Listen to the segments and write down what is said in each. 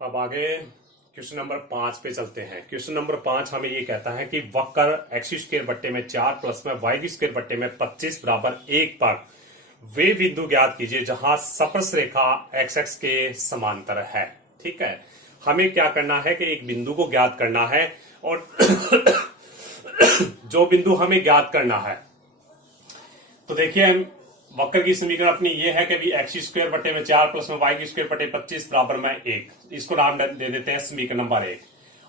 अब आगे question number 5 पे चलते हैं। क्वेश्चन नंबर 5 हमें ये कहता है कि वक्र एक्स स्क्वायर बट्टे में 4 प्लस में वाई स्क्वायर बट्टे में 25 बराबर 1 पर वे बिंदु ज्ञात कीजिए जहां स्पर्श रेखा एक्स एक्स के समांतर है। ठीक है, हमें क्या करना है कि एक बिंदु को ज्ञात करना है और जो बिंदु हमें ज्ञात करना है, तो देखिए वक्र की समीकरण अपनी ये है कि एक्स स्क्वायर बटे में 4 प्लस में वाई स्क्वायर बटे 25 बराबर में 1। इसको नाम दे देते हैं समीकरण नंबर 1।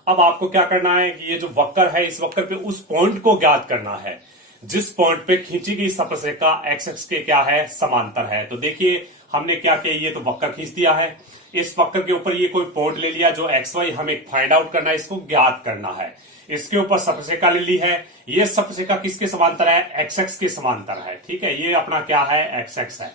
अब आपको क्या करना है कि ये जो वक्र है, इस वक्र पे उस पॉइंट को ज्ञात करना है जिस पॉइंट पे खींची गई स्पर्श रेखा एक्स एक्स के क्या है, समांतर है। तो देखिए हमने क्या किया, ये तो वक्र खींच दिया है, इस वक्र के ऊपर ये कोई पॉइंट ले लिया जो एक्स वाई हमें फाइंड आउट करना है, इसको ज्ञात करना है। इसके ऊपर स्पर्श रेखा ले ली है, ये स्पर्श रेखा किसके समांतर है, एक्स एक्स के समांतर है। ठीक है, ये अपना क्या है, एक्स एक्स है।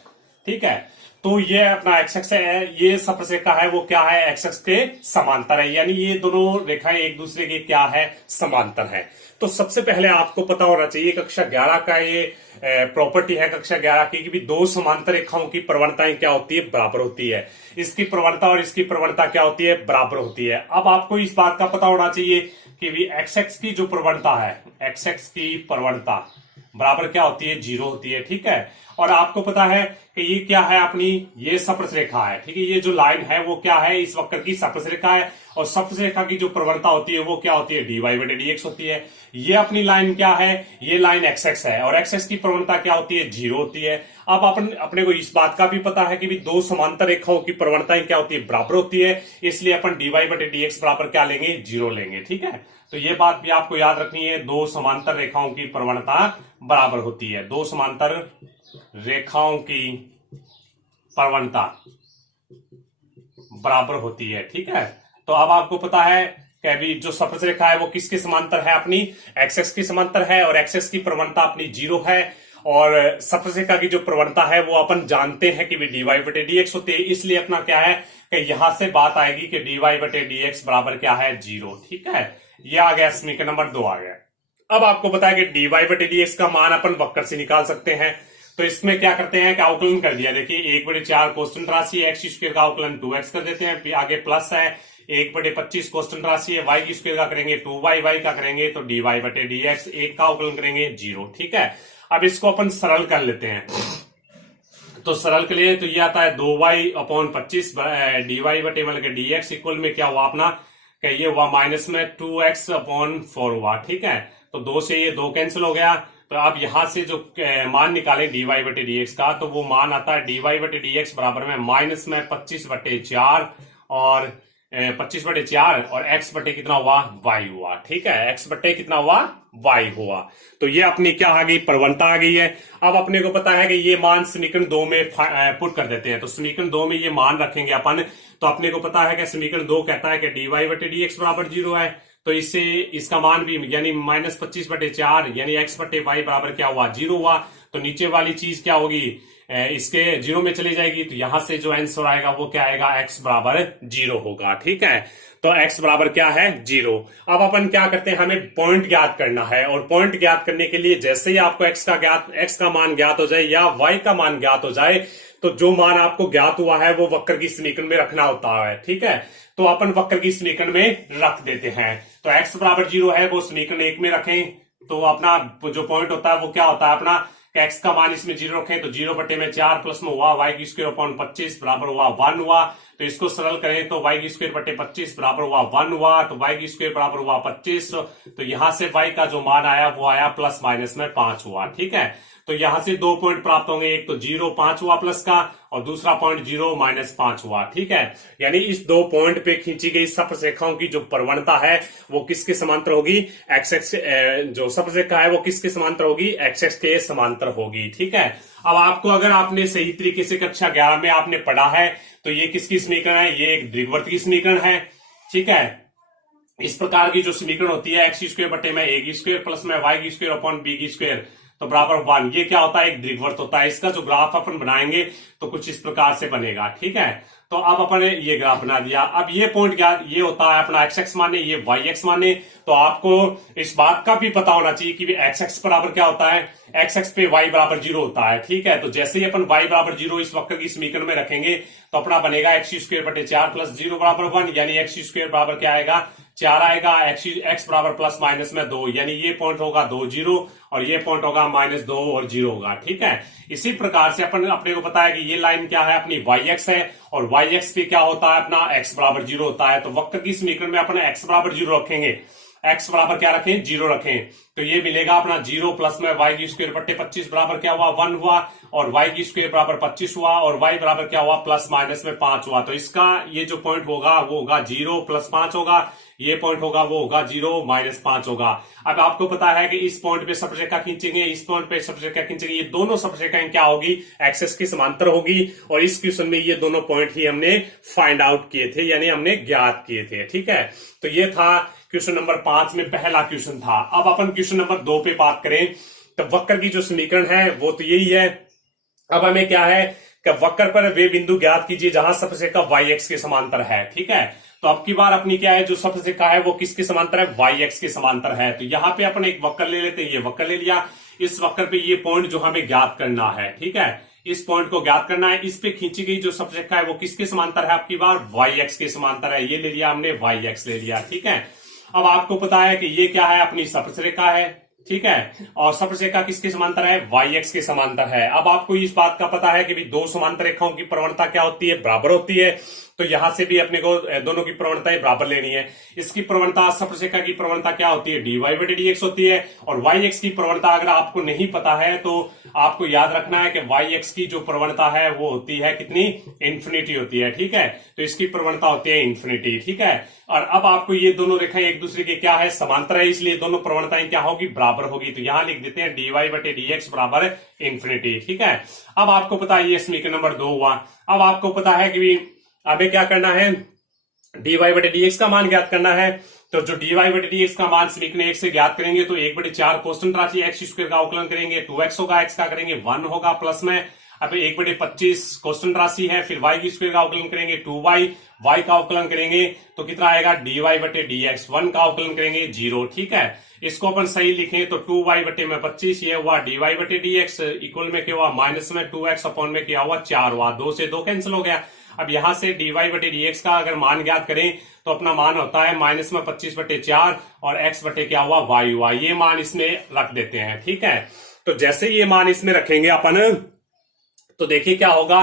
ठीक है, तो ये अपना एक्स एक्स है, ये स्पर्श रेखा है वो क्या है, एक्स एक्स के समांतर है, यानी ये दोनों रेखाएं एक दूसरे के क्या है, समांतर है। तो सबसे पहले आपको पता होना चाहिए कक्षा 11 का ये प्रॉपर्टी है कक्षा 11 की कि भी दो समांतर रेखाओं की प्रवणताएं क्या होती है, बराबर होती है। इसकी प्रवणता और इसकी प्रवणता क्या होती है, बराबर होती है। अब आपको इस बात का पता होना चाहिए कि भी एक्स एक्स की जो प्रवणता है, एक्स एक्स की प्रवणता बराबर क्या होती है, 0 होती है। ठीक है, और आपको पता है कि ये क्या है, अपनी ये स्पर्श रेखा है। ठीक है, ये जो लाइन है वो क्या है, इस वक्र की स्पर्श रेखा है, और स्पर्श रेखा की जो प्रवणता होती है वो क्या होती है, dy बटे dx होती है। ये अपनी लाइन क्या है, ये लाइन एक्स एक्स है, और एक्स एक्स की प्रवणता क्या होती है, 0 होती है। अब अपने को इस बात का भी पता है कि भी दो समांतर रेखाओं की प्रवणताएं क्या होती है, बराबर होती है, इसलिए अपन dy बटे dx बराबर क्या लेंगे, 0 लेंगे। ठीक है, तो ये बात भी आपको याद रखनी है, दो समांतर रेखाओं की प्रवणता बराबर होती है, दो समांतर रेखाओं की प्रवणता बराबर होती है। ठीक है, तो अब आपको पता है कि अभी जो स्पर्श रेखा है वो किसके समांतर है, अपनी एक्स एक्स की समांतर है, और एक्स एक्स की प्रवणता अपनी 0 है, और स्पर्श रेखा की जो प्रवणता है वो अपन जानते हैं कि dy बटे dx होती है, इसलिए अपना क्या है कि यहां से बात आएगी कि dy बटे dx बराबर क्या है, 0। ठीक है, ये आ गया, समीकरण नंबर 2 आ गया। अब आपको पता है कि dy बटे dx का मान अपन वक्र से निकाल सकते हैं। तो इसमें क्या करते हैं कि अवकलन कर दिया, देखिए 1/4 कांस्टेंट राशि है, एक्स स्क्वायर का अवकलन 2x कर देते हैं, फिर आगे प्लस है 1/25 कांस्टेंट राशि है, वाई स्क्वायर का करेंगे 2y, वाई का करेंगे तो dy बटे dx, 1 का अवकलन करेंगे 0। ठीक है, अब इसको अपन सरल कर लेते हैं। तो सरल के लिए तो ये आता है 2y/25 dy बटे मतलब dx इक्वल में क्या हुआ अपना, ये हुआ माइनस में 2x/4 हुआ। ठीक है, तो 2 से ये 2 कैंसिल हो गया। तो आप यहां से जो मान निकालें dy बटे dx का, तो वो मान आता है dy बटे dx बराबर में माइनस में 25/4 और 25/4 और x बटे कितना हुआ, y हुआ। ठीक है, x बटे कितना हुआ, y हुआ। तो ये अपनी क्या आ गई, प्रवणता आ गई है। अब अपने को पता है कि ये मान समीकरण 2 में पुट कर देते हैं, तो समीकरण 2 में ये मान रखेंगे अपन। तो अपने को पता है कि समीकरण 2 कहता है कि dy बटे dx बराबर 0 है, तो इससे इसका मान भी यानी माइनस 25/4 यानी x बटे वाई बराबर क्या हुआ, 0 हुआ। तो नीचे वाली चीज क्या होगी, इसके 0 में चली जाएगी, तो यहां से जो आंसर आएगा वो क्या आएगा, x बराबर 0 होगा। ठीक है, तो x बराबर क्या है, 0। अब अपन क्या करते हैं, हमें पॉइंट ज्ञात करना है, और पॉइंट ज्ञात करने के लिए जैसे ही आपको x का मान ज्ञात हो जाए या y का मान ज्ञात हो जाए, तो जो मान आपको ज्ञात हुआ है वो वक्र की समीकरण में रखना होता है। ठीक है, तो अपन वक्र की समीकरण में रख देते हैं। तो x बराबर 0 है वो समीकरण 1 में रखें, तो अपना जो पॉइंट होता है वो क्या होता है अपना, x का मान इसमें 0 रखें, तो 0 बटे में 4 प्लस में हुआ y स्क्वायर अपॉन 25 बराबर हुआ 1 हुआ। तो इसको सरल करें तो y स्क्वायर बटे 25 बराबर हुआ 1 हुआ, तो y स्क्वायर बराबर हुआ 25। तो यहां से y का जो मान आया वो आया प्लस माइनस में 5 हुआ। ठीक है, तो यहां से 2 पॉइंट प्राप्त होंगे, एक तो 0 5 हुआ प्लस का, और दूसरा पॉइंट 0 माइनस 5 हुआ। ठीक है, यानी इस 2 पॉइंट पे खींची गई स्पर्श रेखाओं की जो प्रवणता है वो किसके समांतर होगी, एक्स एक्स, जो स्पर्श रेखा है वो किसके समांतर होगी, एक्स एक्स के समांतर होगी। ठीक है, अब आपको अगर आपने सही तरीके से कक्षा 11 में आपने पढ़ा है तो ये किसकी समीकरण है, ये एक दीर्घवृत्त की समीकरण है। ठीक है, इस प्रकार की जो समीकरण होती है एक्स स्क्वायर बटे में ए स्क्वायर प्लस में y square upon b square, तो बराबर 1। ये क्या होता है, एक दीर्घवृत्त होता है। इसका जो ग्राफ अपन बनाएंगे तो कुछ इस प्रकार से बनेगा, ठीक है। तो अब अपन ने ये ग्राफ बना दिया। अब ये पॉइंट क्या, ये होता है अपना एक्स एक्स माने, ये वाई एक्स माने। तो आपको इस बात का भी पता होना चाहिए कि एक्स एक्स बराबर क्या होता है, एक्स एक्स पे वाई बराबर 0 होता है, ठीक है। तो जैसे ही अपन वाई बराबर 0 इस वक्र की समीकरण में रखेंगे तो अपना बनेगा एक्स स्क्वायर बटे 4 प्लस 0 बराबर 1, यानी एक्स स्क्वायर बराबर क्या आएगा, 4 आएगा। एक्स बराबर प्लस माइनस में 2, यानी ये पॉइंट होगा 2 0 और ये पॉइंट होगा -2 और 0 होगा, ठीक है। इसी प्रकार से अपन अपने को पता है कि ये लाइन क्या है, अपनी वाई एक्स है, और वाई एक्स पे क्या होता है अपना एक्स बराबर 0 होता है। तो वक्र की समीकरण में अपन एक्स बराबर 0 रखेंगे, एक्स बराबर क्या रखें, 0 रखें। तो ये मिलेगा अपना 0 प्लस में वाई की स्क्वायर बट्टे 25 बराबर क्या हुआ, 1 हुआ, और वाई की स्क्वायर बराबर 25 हुआ, और वाई बराबर क्या हुआ, प्लस माइनस में 5 हुआ। तो इसका ये जो पॉइंट होगा वो होगा 0 प्लस 5 होगा, ये पॉइंट होगा वो होगा 0 माइनस 5 होगा। अब आपको पता है कि इस पॉइंट पे स्पर्शरेखा खींचेंगे, इस पॉइंट पे स्पर्शरेखा खींचेंगे, ये दोनों स्पर्शरेखाएं क्या होगी, एक्सेस की समांतर होगी। और इस क्वेश्चन में ये दोनों पॉइंट ही हमने फाइंड आउट किए थे, यानी हमने ज्ञात किए थे, ठीक है। तो ये था क्वेश्चन नंबर 5 में पहला क्वेश्चन था। अब अपन क्वेश्चन नंबर 2 पे बात करें तो वक्र की जो समीकरण है वो तो यही है। अब हमें क्या है कि वक्र पर वे बिंदु ज्ञात कीजिए जहां स्पर्शरेखा वाई एक्स के समांतर है, ठीक है। तो अब की बार अपनी क्या है, जो स्पर्शरेखा है वो किसके समांतर है, वाई एक्स के समांतर है। तो यहां पे अपन एक वक्र ले लेते हैं, ये वक्र ले लिया। इस वक्र पे ये पॉइंट जो हमें ज्ञात करना है, ठीक है, इस पॉइंट को ज्ञात करना है। इस पे खींची गई जो स्पर्शरेखा है वो किसके समांतर है, आपकी बार वाई एक्स के समांतर है। ये ले लिया हमने, वाई एक्स ले लिया, ठीक है। अब आपको पता है कि ये क्या है, अपनी स्पर्शरेखा है, ठीक है, और स्पर्शरेखा किसके समांतर है, वाई एक्स के समांतर है। अब आपको इस बात का पता है कि भी दो समांतर रेखाओं की प्रवणता क्या होती है, बराबर होती है। तो यहां से भी अपने को दोनों की प्रवणताएं बराबर लेनी है। इसकी प्रवणता, स्पर्शरेखा की प्रवणता क्या होती है, dy बटे dx होती है। और वाई एक्स की प्रवणता अगर आपको नहीं पता है तो आपको याद रखना है कि वाई एक्स की जो प्रवणता है वो होती है कितनी, इन्फिनिटी होती है, ठीक है। तो इसकी प्रवणता होती है इन्फिनिटी, ठीक है। और अब आपको ये दोनों रेखाएं एक दूसरे के क्या है, समांतर है, इसलिए दोनों प्रवणताएं क्या होगी, बराबर होगी। तो यहां लिख देते हैं dy बटे dx बराबर इन्फिनिटी, ठीक है। अब आपको पता है ये समीकरण नंबर 2 हुआ। अब आपको पता है कि हमें क्या करना है, dy बटे dx का मान ज्ञात करना है। तो जो dy बटे dx का मान समीकरण 1 से ज्ञात करेंगे तो 1/4 कांस्टेंट राशि एक्स स्क्वायर का अवकलन करेंगे, 2x होगा, x का करेंगे 1 होगा, प्लस में अब 1/25 कांस्टेंट राशि है, फिर y की स्क्वायर का अवकलन करेंगे 2y, y का अवकलन करेंगे तो कितना आएगा, dy बटे dx, 1 का अवकलन करेंगे 0, ठीक है। इसको अपन सही लिखें तो 2y बटे में 25, ये हुआ dy बटे dx, इक्वल में क्या हुआ, माइनस में 2x अपॉन में क्या हुआ, 4 हुआ, 2 से 2 कैंसिल हो गया। अब यहां से dy बटे dx का अगर मान ज्ञात करें तो अपना मान होता है माइनस में 25 बटे 4 और x बटे क्या हुआ, y हुआ। ये मान इसमें रख देते हैं, ठीक है। तो जैसे ये मान इसमें रखेंगे अपन तो देखिए क्या होगा,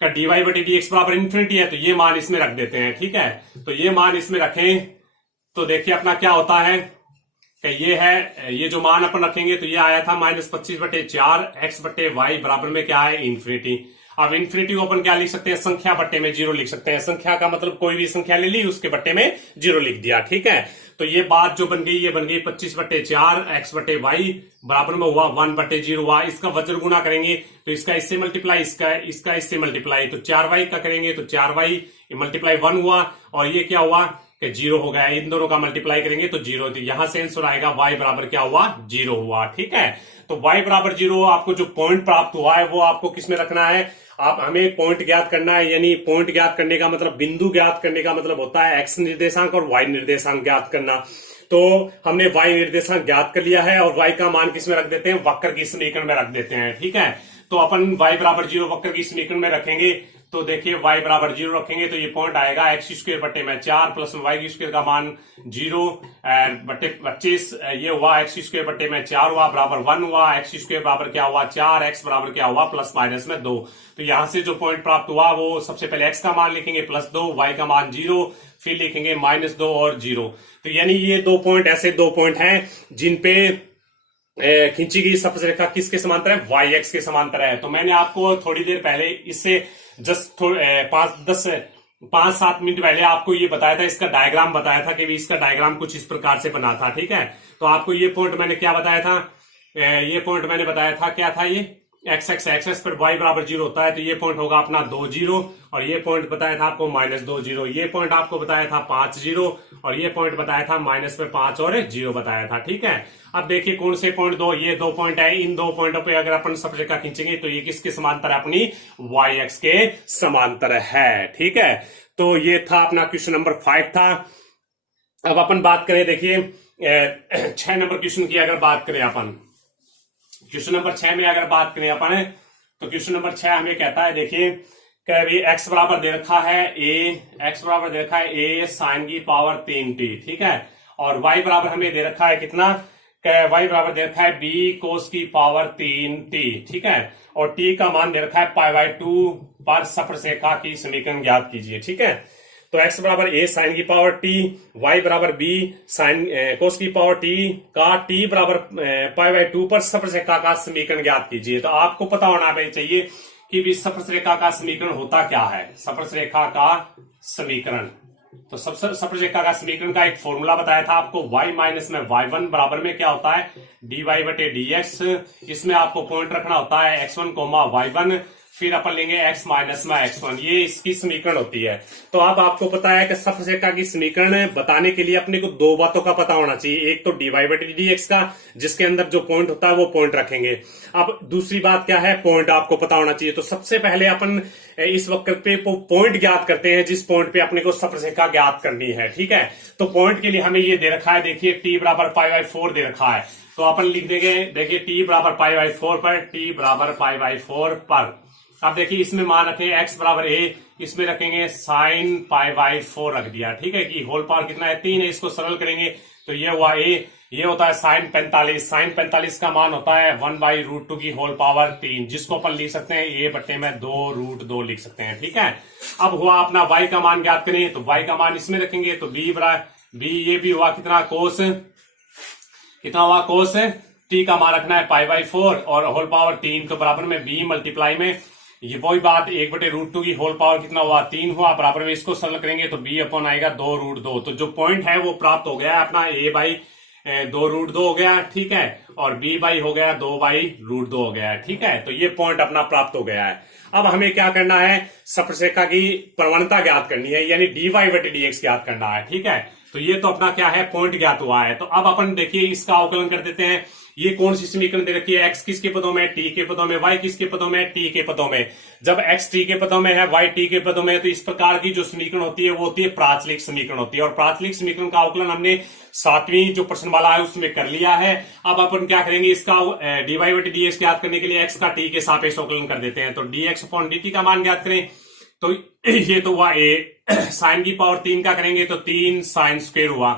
dy बटे dx बराबर इन्फिनिटी है, तो ये मान इसमें रख देते हैं, ठीक है। तो ये मान इसमें रखें तो देखिए अपना क्या होता है कि ये है, ये जो मान अपन रखेंगे तो ये आया था -25 बटे 4 x बटे वाई बराबर में क्या है, इन्फिनिटी। अब इन्फिनिटी को अपन क्या लिख सकते हैं, संख्या बट्टे में 0 लिख सकते हैं। संख्या का मतलब कोई भी संख्या ले ली उसके बट्टे में 0 लिख दिया, ठीक है। तो ये बात जो बन गई, ये बन गई 25 बटे 4 x बटे वाई बराबर में हुआ 1 बटे 0 हुआ। इसका वज्र गुणा करेंगे तो इसका इससे मल्टीप्लाई, इसका इससे मल्टीप्लाई, तो 4y का करेंगे तो 4y मल्टीप्लाई 1 हुआ, और ये क्या हुआ कि 0 हो गया। इन दोनों का मल्टीप्लाई करेंगे तो 0, तो यहां से आंसर आएगा y बराबर क्या हुआ, 0 हुआ, ठीक है। तो y बराबर 0, आपको जो पॉइंट प्राप्त हुआ है वो आपको किसमें रखना है, आप हमें पॉइंट ज्ञात करना है। यानी पॉइंट ज्ञात करने का मतलब, बिंदु ज्ञात करने का मतलब होता है x निर्देशांक और y निर्देशांक ज्ञात करना। तो हमने y निर्देशांक ज्ञात कर लिया है और y का मान किसमें रख देते हैं, वक्र की समीकरण में रख देते हैं, ठीक है। तो अपन y बराबर 0 वक्र की समीकरण में रखेंगे तो देखिए y बराबर 0 रखेंगे तो ये पॉइंट आएगा एक्स स्क्वायर बटे में 4 प्लस में वाई की स्क्वायर का मान 0 बटे 25, ये हुआ एक्स स्क्वायर बटे में 4 हुआ बराबर 1 हुआ, एक्स स्क्वायर बराबर क्या हुआ 4, एक्स बराबर क्या हुआ प्लस माइनस में 2। तो यहां से जो पॉइंट प्राप्त हुआ वो सबसे पहले एक्स का मान लिखेंगे +2, वाई का मान 0, फिर लिखेंगे -2 और 0। तो यानी ये दो पॉइंट, ऐसे दो पॉइंट हैं जिन पे खींची गई स्पर्शरेखा किसके समांतर है, वाई एक्स के समांतर है। तो मैंने आपको थोड़ी देर पहले इससे जस्ट 5-7 मिनट पहले आपको ये बताया था, इसका डायग्राम बताया था कि भी इसका डायग्राम कुछ इस प्रकार से बना था, ठीक है। तो आपको ये पॉइंट मैंने क्या बताया था, ये पॉइंट मैंने बताया था क्या था, ये एक्स एक्स एक्स एक्स पर वाई बराबर 0 होता है, तो ये पॉइंट होगा अपना 2 0, और ये पॉइंट बताया था आपको -2 0, ये पॉइंट आपको बताया था 5 0, और ये पॉइंट बताया था माइनस में 5 और 0 बताया था। ठीक है, अब देखिए कौन से पॉइंट दो, ये 2 पॉइंट है, इन 2 पॉइंटों पे अगर अपन स्पर्शरेखा खींचेंगे तो ये किसके समांतर है, अपनी वाई एक्स के समांतर है। ठीक है, तो ये था अपना क्वेश्चन नंबर 5 था। अब अपन बात करें, देखिए 6 नंबर क्वेश्चन की अगर बात करें अपन, क्वेश्चन नंबर 6 में अगर बात करें अपन, तो क्वेश्चन नंबर 6 हमें कहता है, देखिए कि एक्स बराबर दे रखा है एक्स बराबर दे रखा है ए साइन की पावर 3t। ठीक है, और वाई बराबर हमें दे रखा है कितना, वाई बराबर दे रखा है बी कोस की पावर 3t। ठीक है, और टी का मान दे रखा है π/2 पर स्पर्शरेखा की समीकरण ज्ञात कीजिए। ठीक है, तो x बराबर a साइन की पावर t, y बराबर b साइन कोस की पावर t का t बराबर π/2 पर स्पर्शरेखा का समीकरण ज्ञात कीजिए। तो आपको पता होना चाहिए कि भी स्पर्शरेखा का समीकरण होता क्या है। स्पर्शरेखा का समीकरण, तो स्पर्शरेखा का समीकरण का एक फॉर्मूला बताया था आपको, y माइनस में y1 बराबर में क्या होता है, dy बटे dx। इसमें आपको पॉइंट रखना होता है x1 y1, फिर अपन लेंगे x माइनस में x1, ये इसकी समीकरण होती है। तो अब आपको पता है कि स्पर्शरेखा की समीकरण बताने के लिए अपने को 2 बातों का पता होना चाहिए, एक तो dy बटे dx का, जिसके अंदर जो पॉइंट होता है वो पॉइंट रखेंगे। अब दूसरी बात क्या है, पॉइंट आपको पता होना चाहिए। तो सबसे पहले अपन इस वक्त पे पॉइंट ज्ञात करते हैं, जिस पॉइंट पे अपने को स्पर्शरेखा ज्ञात करनी है। ठीक है, तो पॉइंट के लिए हमें ये दे रखा है, देखिए t बराबर π/4 दे रखा है, तो अपन लिख देंगे, देखिए t बराबर π/4 पर, t बराबर π/4 पर। अब देखिए इसमें मान रखें x बराबर a, इसमें रखेंगे साइन π/4 रख दिया। ठीक है, कि होल पावर कितना है, 3 है, इसको सरल करेंगे तो ये हुआ a, ये होता है साइन 45, साइन 45 का मान होता है 1/√2 की होल पावर 3, जिसको अपन लिख सकते हैं a बट्टे में 2√2 लिख सकते हैं। ठीक है, अब हुआ अपना y का मान ज्ञात करें, तो y का मान इसमें रखेंगे, तो b बराबर b, ये भी हुआ कितना, कोस, कितना हुआ कोस, t का मान रखना है π/4 और होल पावर 3, तो बराबर में b मल्टीप्लाई में ये वही बात 1/√2 की होल पावर कितना हुआ, 3 हुआ, बराबर में इसको सरल करेंगे तो b अपन आएगा 2√2। तो जो पॉइंट है वो प्राप्त हो गया है अपना a/2√2 हो गया। ठीक है, और b बाई हो गया 2/√2 हो गया है। ठीक है, तो ये पॉइंट अपना प्राप्त हो गया है। अब हमें क्या करना है, स्पर्शरेखा की प्रवणता ज्ञात करनी है, यानी dy बटे dx ज्ञात करना है। ठीक है, तो ये तो अपना क्या है, पॉइंट ज्ञात हुआ है। तो अब अपन देखिए इसका अवकलन कर देते हैं। ये कौन सी समीकरण दे रखी है, x किसके पदों में, t के पदों में, y किसके पदों में, t के पदों में। जब x t के पदों में है, y t के पदों में है, तो इस प्रकार की जो समीकरण होती है वो होती है प्राचलिक समीकरण होती है। और प्राचलिक समीकरण का अवकलन हमने 7वीं जो प्रश्नमाला है उसमें कर लिया है। अब अपन क्या करेंगे, इसका dy बटे dx ज्ञात करने के लिए x का t के सापेक्ष अवकलन कर देते हैं। तो dx अपॉन dt का मान ज्ञात करें, तो ये तो हुआ a, साइन की पावर 3 का करेंगे तो 3 साइन स्क्वायर हुआ,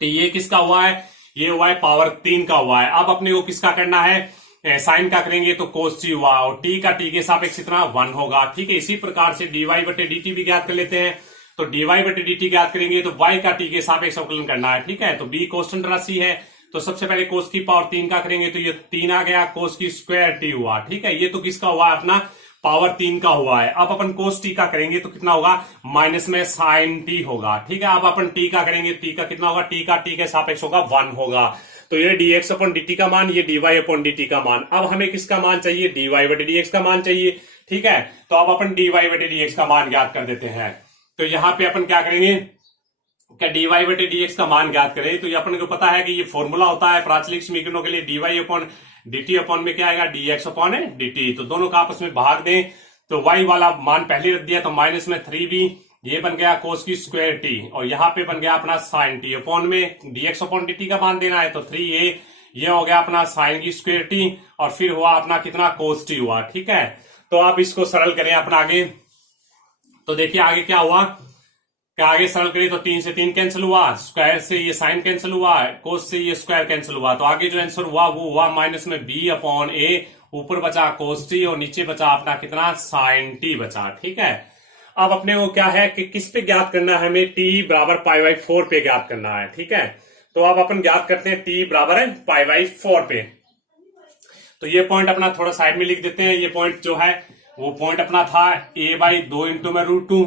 तो ये किसका हुआ है, ये हुआ है पावर 3 का हुआ है। अब अपने को किसका करना है, साइन का करेंगे तो कोस t हुआ, और t का t के सापेक्ष कितना 1 होगा। ठीक है, इसी प्रकार से dy बटे dt भी ज्ञात कर लेते हैं। तो dy बटे dt ज्ञात करेंगे तो y का t के सापेक्ष अवकलन करना है। ठीक है, तो b कांस्टेंट राशि है, तो सबसे पहले कोस की पावर 3 का करेंगे तो ये 3 आ गया, कोस की स्क्वायर t हुआ। ठीक है, ये तो किसका हुआ, अपना पावर 3 का हुआ है। अब अपन कोस टी का करेंगे तो कितना होगा, माइनस में साइन टी होगा। ठीक है, अब अपन टी का करेंगे, टी का कितना होगा, टी का टी के सापेक्ष होगा 1 होगा। तो ये dx अपॉन dt का मान, ये dy अपॉन dt का मान। अब हमें किसका मान चाहिए, dy बटे dx का मान चाहिए। ठीक है, तो अब अपन dy बटे dx का मान ज्ञात कर देते हैं। तो यहाँ पे अपन क्या करेंगे, क्या dy बटे dx का मान ज्ञात करें, तो ये अपन को पता है कि ये फॉर्मूला होता है प्राचलिक समीकरणों के लिए, dy अपॉन dt अपॉन में क्या आएगा, dx अपॉन dt। तो दोनों का आपस में भाग दें, तो y वाला मान पहले रख दिया, तो माइनस में 3b, ये बन गया कोस की स्क्वायर t, और यहाँ पे बन गया अपना साइन t, अपॉन में dx अपॉन dt का मान देना है, तो 3a, ये हो गया अपना साइन की स्क्वायर t, और फिर हुआ अपना कितना, कोस t हुआ। ठीक है, तो आप इसको सरल करें अपना आगे, तो देखिए आगे क्या हुआ, क्या आगे सरल करें तो 3 से 3 कैंसिल हुआ, स्क्वायर से ये साइन कैंसिल हुआ, कोस से ये स्क्वायर कैंसिल हुआ, तो आगे जो आंसर हुआ वो हुआ माइनस में b अपॉन a, ऊपर बचा कोस टी और नीचे बचा अपना कितना, साइन टी बचा। ठीक है, अब अपने को क्या है कि किस पे ज्ञात करना है, हमें t बराबर π/4 पे ज्ञात करना है। ठीक है, तो अब अपन ज्ञात करते हैं t बराबर है π/4 पे। तो ये पॉइंट अपना थोड़ा साइड में लिख देते हैं। ये पॉइंट जो है वो पॉइंट अपना था a/2 × में √2,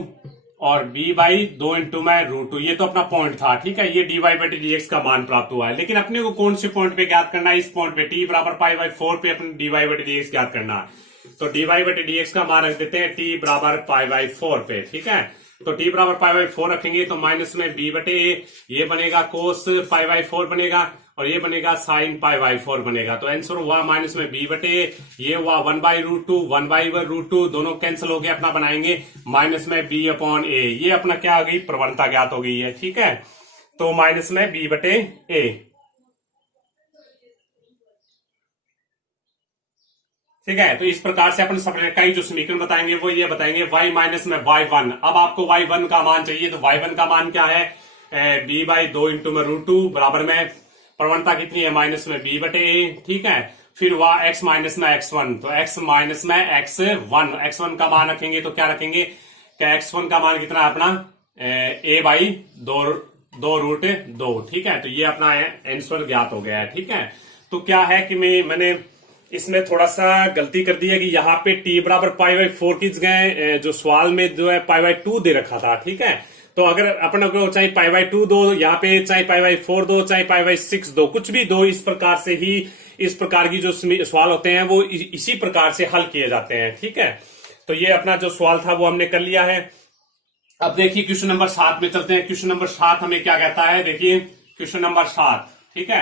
और b बाई 2 इंटू में √2, ये तो अपना पॉइंट था, ठीक है। ये dy बाई डी एक्स का मान प्राप्त हुआ है, लेकिन अपने को कौन से पॉइंट पे ज्ञात करना है? इस पॉइंट पे t बराबर पाई बाई 4 पे अपने dy बाई डी एक्स ज्ञात करना है। तो dy बाई डी एक्स का मान रख देते हैं t बराबर पाई बाई 4 पे, ठीक है। तो t बराबर पाई बाई 4 रखेंगे तो माइनस में b बटे a, ये बनेगा कोस पाई बाई 4 बनेगा और ये बनेगा साइन पाई बाई 4 बनेगा। तो आंसर हुआ माइनस में b बटे a, ये हुआ 1 बाई √2, 1 बाई √2 दोनों कैंसिल हो गए, अपना बनाएंगे माइनस में b अपॉन a। ये अपना क्या हो गई? प्रवणता ज्ञात हो गई है, ठीक है। तो माइनस में b बटे a, ठीक है। तो इस प्रकार से अपन सप्रेका जो समीकरण बताएंगे वो ये बताएंगे y माइनस में y1। अब आपको y1 का मान चाहिए, तो y1 का मान क्या है? b बाई 2 इंटू में √2 बराबर में प्रवणता कितनी है? माइनस में b बटे a, ठीक है। फिर हुआ x माइनस में x1, तो x माइनस में x1 का मान रखेंगे तो क्या रखेंगे? क्या x1 का मान कितना है अपना? a बाई 2 √2, ठीक है। तो ये अपना आंसर ज्ञात हो गया है, ठीक है। तो क्या है कि मैंने इसमें थोड़ा सा गलती कर दी है कि यहाँ पे t बराबर पाई बाई 4 की जगह जो सवाल में जो है पाई बाई 2 दे रखा था, ठीक है। तो अगर अपन को चाहे पाई बाई 2 दो, यहाँ पे चाहे पाई बाई 4 दो, चाहे पाई बाई 6 दो, कुछ भी दो, इस प्रकार से ही इस प्रकार की जो सवाल होते हैं वो इसी प्रकार से हल किए जाते हैं, ठीक है। तो ये अपना जो सवाल था वो हमने कर लिया है। अब देखिए क्वेश्चन नंबर 7 में चलते हैं। क्वेश्चन नंबर 7 हमें क्या कहता है? देखिए क्वेश्चन नंबर 7, ठीक है।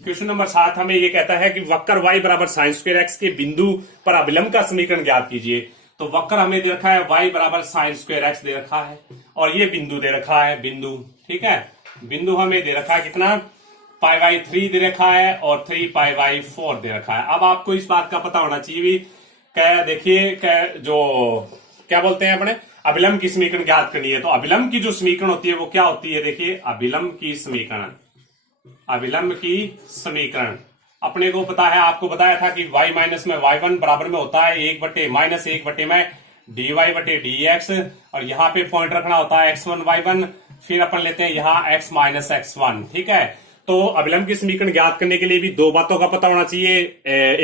क्वेश्चन नंबर 7 हमें ये कहता है कि वक्र y बराबर साइन स्क्वायर एक्स के बिंदु पर अभिलंब का समीकरण ज्ञात कीजिए। तो वक्र हमें दे रखा है y बराबर साइन स्क्वायर एक्स दे रखा है और ये बिंदु दे रखा है, बिंदु, ठीक है। बिंदु हमें दे रखा है कितना? पाई बाई 3 दे रखा है और 3 पाई बाई 4 दे रखा है। अब आपको इस बात का पता होना चाहिए भी, क्या देखिए जो क्या बोलते हैं अपने अभिलंब की समीकरण ज्ञात करनी है। तो अभिलंब की जो समीकरण होती है वो क्या होती है? देखिए अभिलंब की समीकरण, अभिलंब की समीकरण अपने को पता है, आपको बताया था कि y माइनस में y1 बराबर में होता है 1 बटे माइनस 1 बटे में dy बटे dx, और यहाँ पे पॉइंट रखना होता है x1 y1, फिर अपन लेते हैं यहाँ x माइनस x1, ठीक है। तो अभिलंब की समीकरण ज्ञात करने के लिए भी दो बातों का पता होना चाहिए।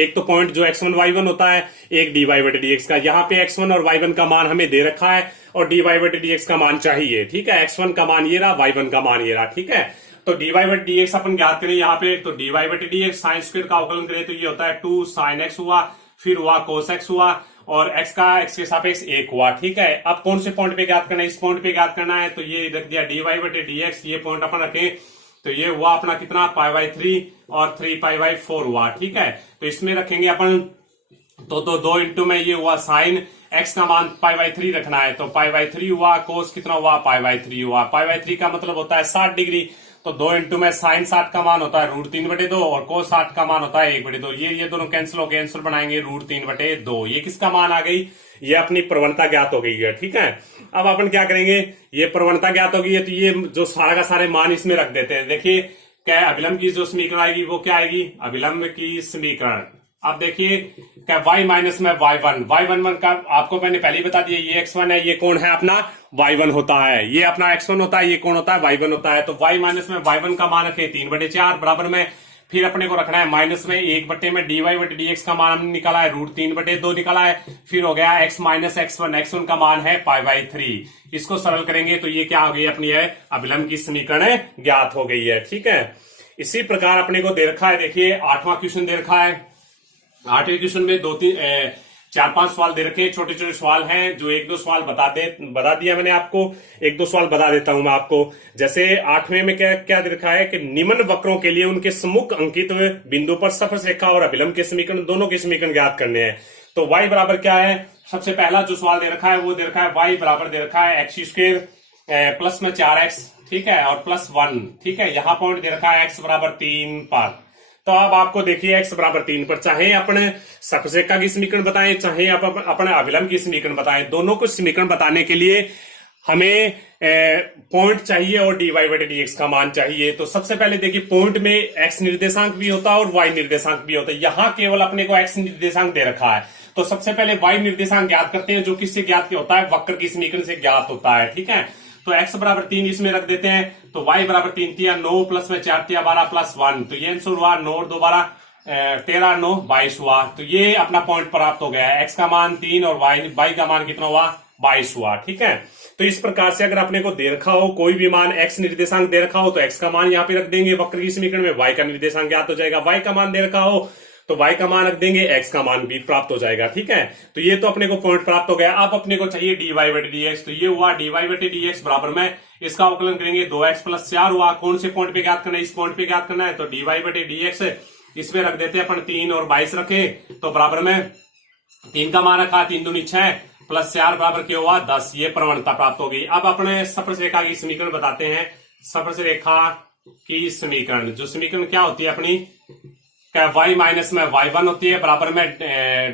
एक तो पॉइंट जो x1 y1 होता है, एक dy बटे dx का। यहाँ पे x1 और y1 का मान हमें दे रखा है और dy बटे dx का मान चाहिए, ठीक है। x1 का मान ये रहा, y1 का मान ये रहा, ठीक है। तो dy बटे dx अपन ज्ञात करें यहाँ पे, तो dy बटे dx साइन स्क्वायर का अवकलन करें तो ये होता है 2 साइन x हुआ, फिर हुआ कोस x हुआ और x का x के सापेक्ष 1 हुआ, ठीक है। अब कौन से पॉइंट पे ज्ञात करना है? इस पॉइंट पे ज्ञात करना है, तो ये रख दिया dy बटे dx, ये पॉइंट अपन रखें तो ये हुआ अपना कितना? पाई बाई 3 और 3 पाई बाई 4 हुआ, ठीक है। तो इसमें रखेंगे अपन तो 2 इंटू में ये हुआ साइन x का मान पाई बाई 3 रखना है, तो पाई बाई 3 हुआ, कोस कितना हुआ? पाई बाई 3 हुआ। पाई बाई 3 का मतलब होता है 60 डिग्री, तो 2 इंटू में साइन 60 का मान होता है √3 बटे 2 और कोस 60 का मान होता है 1 बटे 2। ये दोनों कैंसिल हो गए, आंसर बनाएंगे √3 बटे 2। ये किसका मान आ गई? ये अपनी प्रवणता ज्ञात हो गई है, ठीक है। अब अपन क्या करेंगे? ये प्रवणता ज्ञात हो गई है तो ये जो सारा का सारे मान इसमें रख देते हैं। देखिए क्या अभिलंब की जो समीकरण आएगी वो क्या आएगी? अभिलंब की समीकरण। अब देखिए क्या y माइनस में y1 का आपको मैंने पहले ही बता दिया, ये x1 है, ये कौन है अपना? y1 होता है, ये अपना x1 होता है, ये कौन होता है? y1 होता है। तो y माइनस में y1 का मान रखे 3 बटे 4 बराबर में, फिर अपने को रखना है माइनस में 1 बटे में dy बटे dx का मान हमने निकाला है √3 बटे 2 निकाला है, फिर हो गया x माइनस x1 का मान है पाई बाई 3। इसको सरल करेंगे तो ये क्या हो गई अपनी है? अभिलंब की समीकरण ज्ञात हो गई है, ठीक है। इसी प्रकार अपने को दे रखा है, देखिए 8वां क्वेश्चन दे रखा है। 8वें क्वेश्चन में 4-5 सवाल दे रखे हैं, छोटे छोटे सवाल हैं जो 1-2 सवाल बता दिया मैंने आपको, 1-2 सवाल बता देता हूं मैं आपको। जैसे 8वें में क्या दे रखा है कि निम्न वक्रों के लिए उनके सम्मुख अंकित बिंदु पर स्पर्शरेखा और अभिलंब के समीकरण दोनों के समीकरण ज्ञात करने हैं। तो y बराबर क्या है? सबसे पहला जो सवाल दे रखा है वो दे रखा है y बराबर दे रखा है x² प्लस में 4x, ठीक है, और प्लस 1, ठीक है। यहाँ पॉइंट दे रखा है x बराबर 3 पर। तो अब आपको देखिए x बराबर 3 पर चाहे अपने स्पर्शरेखा की समीकरण बताएं, चाहे आप अपने अभिलंब की समीकरण बताएं, दोनों को समीकरण बताने के लिए हमें पॉइंट चाहिए और dy बटे dx का मान चाहिए। तो सबसे पहले देखिए पॉइंट में x निर्देशांक भी होता है और y निर्देशांक भी होता है। यहाँ केवल अपने को x निर्देशांक दे रखा है, तो सबसे पहले y निर्देशांक ज्ञात करते हैं, जो किससे ज्ञात होता है? वक्र की समीकरण से ज्ञात होता है, ठीक है। तो x बराबर 3 इसमें रख देते हैं, तो y बराबर 3 तिया 9 प्लस में 4 तिया 12 प्लस 1, तो ये आंसर हुआ 9 और 2 12 13 9 22 हुआ। तो ये अपना पॉइंट प्राप्त हो गया है। x का मान 3 और y का मान कितना हुआ? 22 हुआ। ठीक है, तो इस प्रकार से अगर अपने को दे रखा हो कोई भी मान x निर्देशांक दे रखा हो तो x का मान यहाँ पे रख देंगे वक्र की समीकरण में, y का निर्देशांक ज्ञात हो जाएगा, y का मान दे रखा हो तो y का मान रख देंगे, x का मान भी प्राप्त हो जाएगा। ठीक है, तो ये तो अपने को पॉइंट प्राप्त हो गया। अब अपने को चाहिए dy बटे dx, तो ये हुआ dy बटे dx बराबर में इसका अवकलन करेंगे 2x प्लस 4 हुआ। कौन से पॉइंट पे ज्ञात करना है, इस पॉइंट पे ज्ञात करना है, तो dy बटे dx इसमें रख देते हैं अपन 3 और 22 रखे, तो बराबर में 3 का मान रखा, 3 दूनी 6 प्लस 4 बराबर क्या हुआ 10, ये प्रवणता प्राप्त हो गई। अब अपने स्पर्श रेखा की समीकरण बताते हैं। स्पर्श रेखा की समीकरण, जो समीकरण क्या होती है अपनी, y माइनस में y1 होती है बराबर में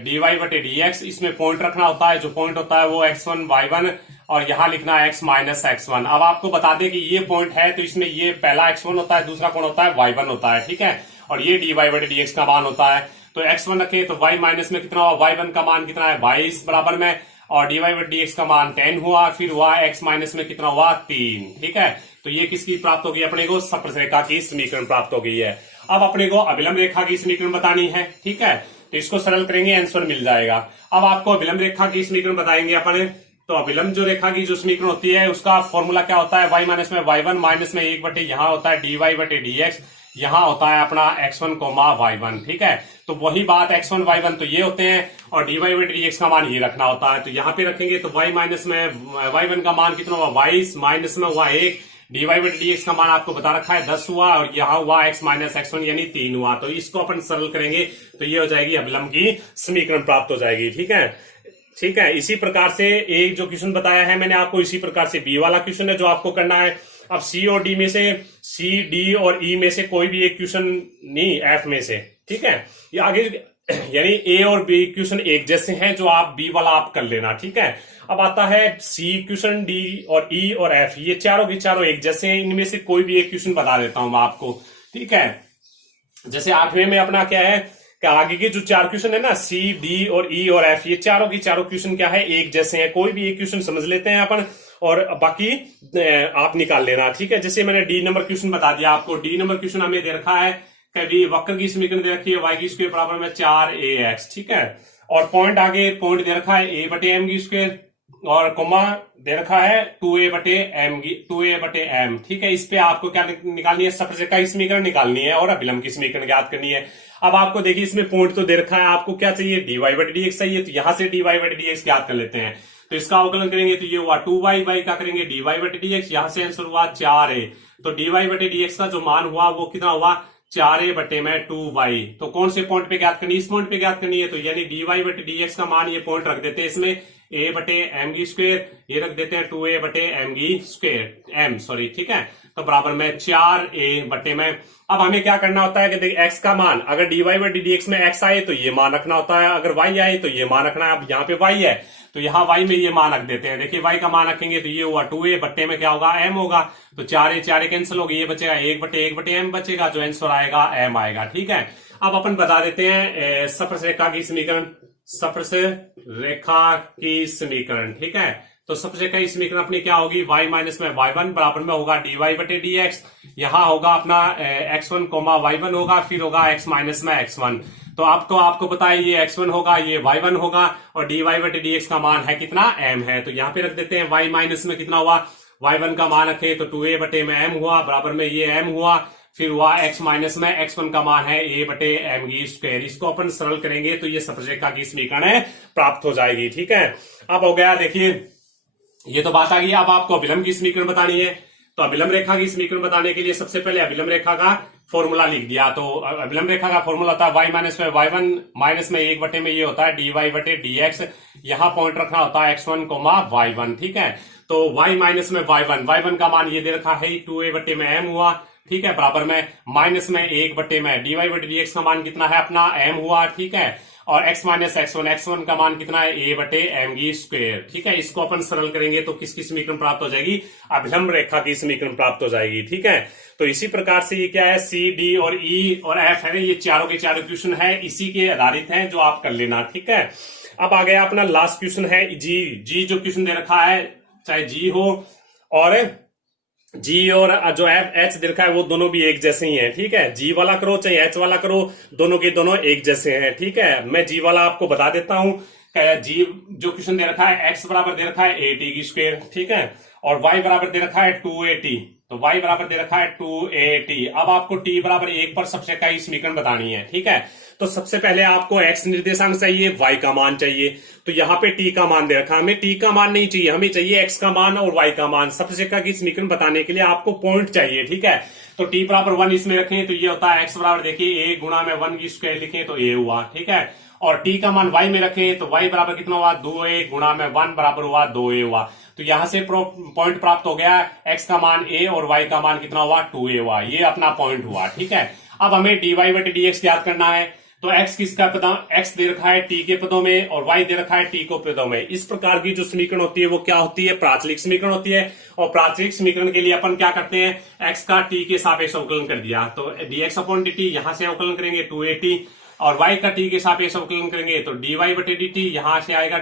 dy बटे dx, इसमें पॉइंट रखना होता है, जो पॉइंट होता है वो x1 y1 और यहां लिखना है x माइनस x1। अब आपको बता दें कि ये पॉइंट है तो इसमें ये पहला x1 होता है, दूसरा कौन होता है y1 होता है। ठीक है, और ये dy बटे dx का मान होता है, तो x1 रखे तो y माइनस में कितना हुआ, y1 का मान कितना है 22 बराबर में, और dy बटे dx का मान 10 हुआ, फिर हुआ x माइनस में कितना हुआ 3। ठीक है, तो ये किसकी प्राप्त होगी, अपने को स्पर्श रेखा की समीकरण प्राप्त हो गई है। अब अपने को अभिलंब रेखा की समीकरण बतानी है। ठीक है, तो इसको सरल करेंगे, आंसर मिल जाएगा। अब आपको अभिलंब रेखा की समीकरण बताएंगे अपन, तो अभिलंब जो रेखा की जो समीकरण होती है उसका फॉर्मूला क्या होता है, y माइनस में y1 माइनस में 1 बटे यहाँ होता है dy बटे dx, यहाँ होता है अपना x1 y1। ठीक है, तो वही बात x1 y1 तो ये होते हैं और dy बटे dx का मान ये रखना होता है, तो यहाँ पे रखेंगे तो y माइनस में y1 का मान कितना हुआ 22, माइनस में हुआ 1, dy बटे dx का मान आपको बता रखा है 10 हुआ, और यहाँ हुआ x माइनस x1 यानी 3 हुआ। तो इसको अपन सरल करेंगे तो ये हो जाएगी अभिलंब की समीकरण प्राप्त हो जाएगी। ठीक है, ठीक है, इसी प्रकार से एक जो क्वेश्चन बताया है मैंने आपको, इसी प्रकार से बी वाला क्वेश्चन है जो आपको करना है। अब सी और डी में से, सी डी और ई में से कोई भी एक क्वेश्चन नहीं, एफ में से। ठीक है, ये आगे यानी ए और बी क्वेश्चन एक जैसे हैं, जो आप बी वाला आप कर लेना। ठीक है, अब आता है सी क्वेश्चन, डी और ई और एफ, ये चारों के चारों एक जैसे हैं, इनमें से कोई भी एक क्वेश्चन बता देता हूं मैं आपको। ठीक है, जैसे 8वें में अपना क्या है कि आगे के जो 4 क्वेश्चन है ना, सी डी और ई और एफ, ये चारों की चारों क्वेश्चन क्या है, एक जैसे हैं। कोई भी एक क्वेश्चन समझ लेते हैं अपन और बाकी आप निकाल लेना। ठीक है, जैसे मैंने डी नंबर क्वेश्चन बता दिया आपको। डी नंबर क्वेश्चन हमें दे रखा है कभी वक्र की समीकरण दे रखी है y की स्क्वायर बराबर में 4ax। ठीक है, और पॉइंट आगे पॉइंट दे रखा है a बटे एम की स्क्वायर, और कोमा दे रखा है 2a बटे m। ठीक है, इस पे आपको क्या निकालनी है, स्पर्श रेखा की समीकरण निकालनी है और अभिलंब की समीकरण ज्ञात करनी है। अब आपको देखिए इसमें पॉइंट तो दे रखा है, आपको क्या चाहिए dy बटे dx चाहिए, तो यहां से dy बटे dx ज्ञात कर लेते हैं। तो इसका अवकलन करेंगे तो ये हुआ 2y का करेंगे dy बटे dx, यहां से आंसर हुआ 4a। तो dy बटे dx का जो मान हुआ वो कितना हुआ 4a बटे में 2y। तो कौन से पॉइंट पे ज्ञात करनी, इस पॉइंट पे ज्ञात करनी है, तो यानी dy बटे dx का मान ये पॉइंट रख देते हैं इसमें a बटे एम की स्क्वायर, ये रख देते हैं 2a बटे एम की स्क्वायर m सॉरी। ठीक है, तो बराबर में 4a बटे में। अब हमें क्या करना होता है कि देखिए x का मान अगर dy बटे dx में x आए तो ये मान रखना होता है, अगर y आए तो ये मान रखना है। अब यहाँ पे y है तो यहाँ y में ये मान रख देते हैं। देखिए y का मान रखेंगे तो ये हुआ 2a बट्टे में क्या होगा m होगा, तो 4a कैंसिल होगी, ये बचेगा 1 बटे m बचेगा, जो आंसर आएगा m आएगा। ठीक है, अब अपन बता देते हैं स्पर्श रेखा की समीकरण, स्पर्श रेखा की समीकरण। ठीक है, तो स्पर्श रेखा की समीकरण अपनी क्या होगी, y माइनस में y1 बराबर में होगा dy बटे dx, यहाँ होगा अपना x1 y1 होगा, फिर होगा x माइनस में x1। तो आपको पता है ये x1 होगा, ये y1 होगा, और dy बटे dx का मान है कितना m है, तो यहाँ पे रख देते हैं y माइनस में कितना हुआ y1 का मान रखे तो 2a बटे में m हुआ, बराबर में ये m हुआ, फिर हुआ x माइनस में x1 का मान है a बटे एम की स्क्वायर। इसको अपन सरल करेंगे तो ये स्पर्श रेखा की समीकरण प्राप्त हो जाएगी। ठीक है, अब हो गया, देखिए ये तो बात आ गई। अब आपको अभिलंब की समीकरण बतानी है, तो अभिलंब रेखा की समीकरण बताने के लिए सबसे पहले अभिलंब रेखा का फॉर्मूला लिख दिया। तो अभिलंब रेखा का फॉर्मूला होता है y माइनस में y1 माइनस में 1 बटे में ये होता है dy बटे dx, यहाँ पॉइंट रखना होता है x1 y1। ठीक है, तो y माइनस में y1 का मान ये दे रखा है 2a बटे में m हुआ। ठीक है, बराबर में माइनस में 1 बटे में dy बटे dx का मान कितना है अपना m हुआ। ठीक है, और x माइनस x1 का मान कितना है a बटे एम की स्क्वायर। ठीक है, इसको अपन सरल करेंगे तो किसकी समीकरण प्राप्त हो जाएगी, अभिलंब रेखा की समीकरण प्राप्त हो जाएगी। ठीक है, तो इसी प्रकार से ये क्या है, सी डी और ई और एफ है, ये चारों के चारों क्वेश्चन है, इसी के आधारित हैं, जो आप कर लेना। ठीक है, अब आ गया अपना लास्ट क्वेश्चन है जी जो क्वेश्चन दे रखा है, चाहे जी हो और जी और जो एच दे रखा है वो दोनों भी एक जैसे ही हैं। ठीक है, जी वाला करो चाहे एच वाला करो, दोनों के दोनों एक जैसे हैं। ठीक है, मैं जी वाला आपको बता देता हूं जी जो क्वेश्चन दे रखा है x बराबर दे रखा है AT की स्क्वायर, ठीक है, और y बराबर दे रखा है 2AT, तो y बराबर दे रखा है 2AT। अब आपको t बराबर 1 पर सबसे ही समीकरण बतानी है, ठीक है। तो सबसे पहले आपको x निर्देशांक चाहिए, y का मान चाहिए। तो यहाँ पे t का मान दे रखा, हमें t का मान नहीं चाहिए, हमें चाहिए x का मान और y का मान। सबसे की समीकरण बताने के लिए आपको पॉइंट चाहिए, ठीक है। तो t बराबर 1 इसमें रखें तो ये होता है x बराबर देखिए a गुणा में 1 की स्क्वायर लिखें तो a हुआ, ठीक है। और t का मान y में रखें तो y बराबर कितना हुआ 2a गुणा में 1 बराबर हुआ 2a हुआ। तो यहां से पॉइंट प्राप्त हो गया, x का मान a और y का मान कितना हुआ 2a हुआ, ये अपना पॉइंट हुआ, ठीक है। अब हमें dy बटे dx ज्ञात करना है। तो x किसका पद, x दे रखा है t के पदों में और y दे रखा है t को पदों में। इस प्रकार की जो समीकरण होती है वो क्या होती है, प्राचलिक समीकरण होती है। और प्राचलिक समीकरण के लिए अपन क्या करते हैं, x का t के सापेक्ष अवकलन कर दिया, तो dx अपॉन dt यहां से अवकलन करेंगे 2at, और y का t के सापेक्ष अवकलन करेंगे तो dy बटे dt यहां से आएगा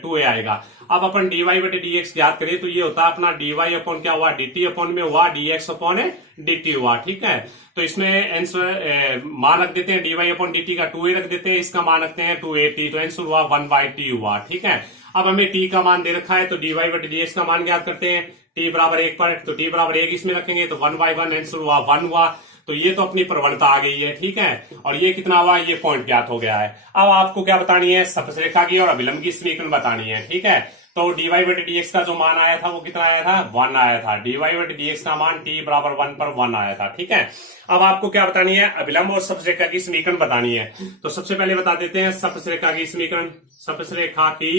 2a आएगा। अब अपन dy बटे dx ज्ञात करें तो ये होता है अपना dy अपॉन क्या हुआ dt अपॉन में हुआ dx अपॉन dt हुआ, ठीक है। तो इसमें आंसर मान रख देते हैं dy अपॉन dt का 2a रख देते हैं, इसका मान रखते हैं 2at, तो आंसर हुआ 1/t हुआ, ठीक है। अब हमें t का मान दे रखा है तो dy बटे dx का मान ज्ञात करते हैं, t बराबर 1 पर, तो t बराबर 1 इसमें रखेंगे तो 1/1 आंसर हुआ 1 हुआ। तो ये तो अपनी प्रवणता आ गई है, ठीक है। और ये कितना हुआ, ये पॉइंट ज्ञात हो गया है। अब आपको क्या बतानी है, स्पर्शरेखा की और अभिलंब की समीकरण बतानी है, ठीक है। तो dy बटे dx का जो मान आया था वो कितना आया था 1 आया था, dy बटे dx का मान t बराबर 1 पर 1 आया था, ठीक है। अब आपको क्या बतानी है, अभिलंब और स्पर्शरेखा की समीकरण बतानी है। तो सबसे पहले बता देते हैं स्पर्शरेखा की समीकरण। स्पर्शरेखा की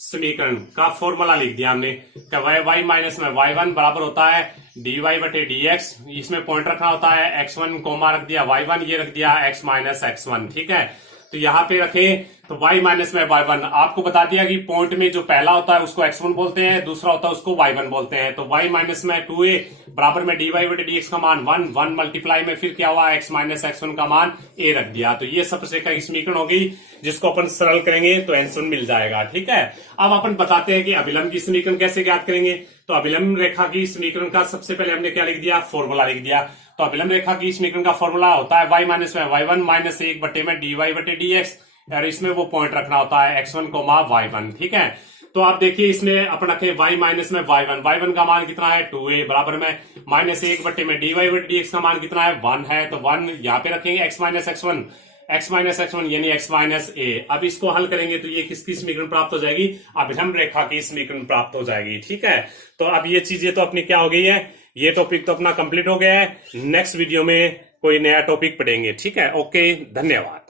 समीकरण का फॉर्मूला लिख दिया हमने, y माइनस में y1 बराबर होता है dy बटे dx, इसमें पॉइंट रखना होता है x1 कोमा रख दिया y1, ये रख दिया x माइनस x1, ठीक है। तो यहाँ पे रखें तो y माइनस में y1, आपको बता दिया कि पॉइंट में जो पहला होता है उसको x1 बोलते हैं, दूसरा होता है उसको y1 बोलते हैं। तो y माइनस में 2a बराबर में dy बटे dx का मान 1 मल्टीप्लाई में फिर क्या हुआ x माइनस x1 का मान a रख दिया। तो ये स्पर्शरेखा की समीकरण होगी, जिसको अपन सरल करेंगे तो आंसर मिल जाएगा, ठीक है। अब अपन बताते हैं कि अभिलंब की समीकरण कैसे ज्ञात करेंगे। तो अभिलंब रेखा की समीकरण का सबसे पहले हमने क्या लिख दिया, फॉर्मूला लिख दिया। तो अभिलंब रेखा की समीकरण का फॉर्मूला होता है y माइनस में y1 माइनस 1 बटे में dy बटे dx, और इसमें वो पॉइंट रखना होता है x1 कोमा y1, ठीक है। तो आप देखिए इसमें अपन रखें y माइनस में y1 का मान कितना है 2a बराबर में माइनस 1 बटे में dy बटे dx का मान कितना है 1 है, तो 1 यहाँ पे रखेंगे x माइनस x1 यानी x माइनस a। अब इसको हल करेंगे तो ये किसकी समीकरण प्राप्त हो जाएगी, अभिलंब रेखा की समीकरण प्राप्त हो जाएगी, ठीक है। तो अब ये चीजें तो अपनी क्या हो गई है, ये टॉपिक तो अपना कंप्लीट हो गया है। नेक्स्ट वीडियो में कोई नया टॉपिक पढ़ेंगे, ठीक है। ओके, धन्यवाद।